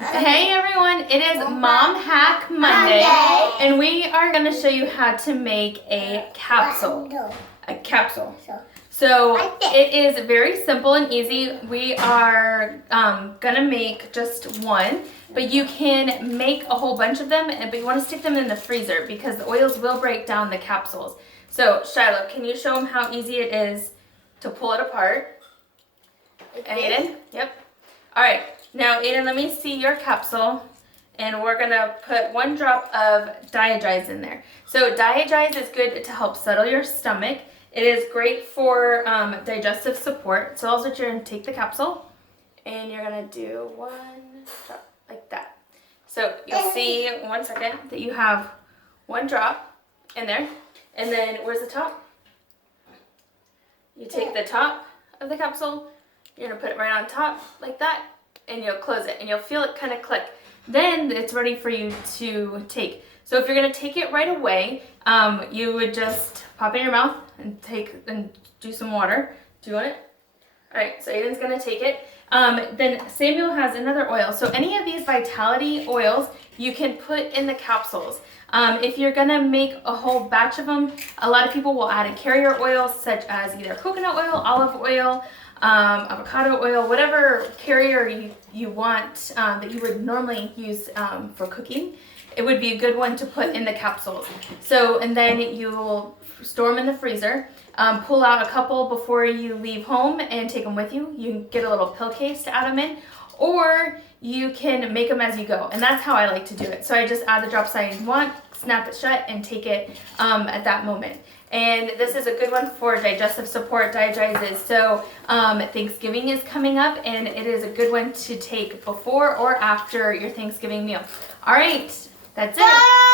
Hey everyone, it is Mom Hack Monday, and we are going to show you how to make a capsule. So it is very simple and easy. We are going to make just one, but you can make a whole bunch of them, but you want to stick them in the freezer because the oils will break down the capsules. So Shiloh, can you show them how easy it is to pull it apart? And Aiden? Yep. All right. Now, Aiden, let me see your capsule, and we're going to put 1 drop of Digize in there. So Digize is good to help settle your stomach. It is great for digestive support. So also you're going to take the capsule, and you're going to do 1 drop like that. So you'll see, 1 second, that you have 1 drop in there. And then where's the top? You take the top of the capsule, you're going to put it right on top like that, and you'll close it, and you'll feel it kind of click. Then it's ready for you to take. So if you're going to take it right away, you would just pop it in your mouth and do some water. Do you want it? All right, so Aiden's going to take it. Then Samuel has another oil. So any of these Vitality oils you can put in the capsules. If you're going to make a whole batch of them, a lot of people will add in carrier oils such as either coconut oil, olive oil, avocado oil, whatever carrier you want that you would normally use for cooking. It would be a good one to put in the capsules. So, and then you'll store them in the freezer. Pull out a couple before you leave home and take them with you. You can get a little pill case to add them in, or you can make them as you go. And that's how I like to do it. So I just add the drops I want, snap it shut, and take it at that moment. And this is a good one for digestive support, Digizes. So Thanksgiving is coming up, and it is a good one to take before or after your Thanksgiving meal. All right, that's it.